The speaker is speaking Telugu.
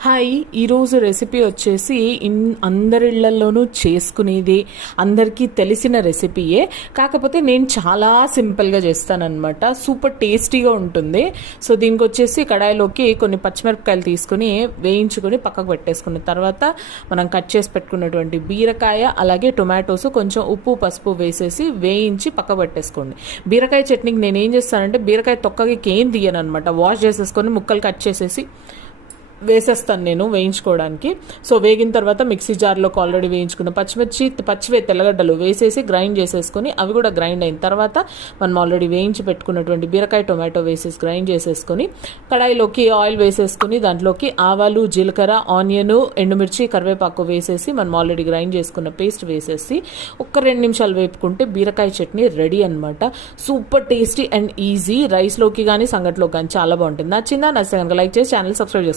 హాయ్, ఈరోజు రెసిపీ వచ్చేసి అందరిళ్లలోనూ చేసుకునేది, అందరికీ తెలిసిన రెసిపీయే. కాకపోతే నేను చాలా సింపుల్గా చేస్తానన్నమాట. సూపర్ టేస్టీగా ఉంటుంది. సో దీనికి వచ్చేసి కడాయిలోకి కొన్ని పచ్చిమిరపకాయలు తీసుకుని వేయించుకొని పక్కకు పెట్టేసుకున్న తర్వాత మనం కట్ చేసి పెట్టుకున్నటువంటి బీరకాయ అలాగే టొమాటోస్ కొంచెం ఉప్పు పసుపు వేసేసి వేయించి పక్క పెట్టేసుకోండి. బీరకాయ చట్నీకి నేను ఏం చేస్తానంటే బీరకాయ తొక్కకి ఏం తీయను అనమాట. వాష్ చేసేసుకొని ముక్కలు కట్ చేసేసి వేసేస్తాను నేను వేయించుకోవడానికి. సో వేగిన తర్వాత మిక్సీ జార్లోకి ఆల్రెడీ వేయించుకున్న పచ్చివే తెల్లగడ్డలు వేసేసి గ్రైండ్ చేసేసుకొని అవి కూడా గ్రైండ్ అయిన తర్వాత మనం ఆల్రెడీ వేయించి పెట్టుకున్నటువంటి బీరకాయ టొమాటో వేసేసి గ్రైండ్ చేసేసుకొని కడాయిలోకి ఆయిల్ వేసేసుకుని దాంట్లోకి ఆవాలు జీలకర్ర ఆనియన్ ఎండుమిర్చి కరివేపాకు వేసేసి మనం ఆల్రెడీ గ్రైండ్ చేసుకున్న పేస్ట్ వేసేసి ఒక్క 2 నిమిషాలు వేపుకుంటే బీరకాయ చట్నీ రెడీ అనమాట. Super tasty and easy. రైస్లోకి కానీ సంగట్లోకి కానీ చాలా బాగుంటుంది. నచ్చిందా? నచ్చితే కనుక లైక్ చేసి ఛానల్ సబ్స్క్రైబ్ చేసుకోండి.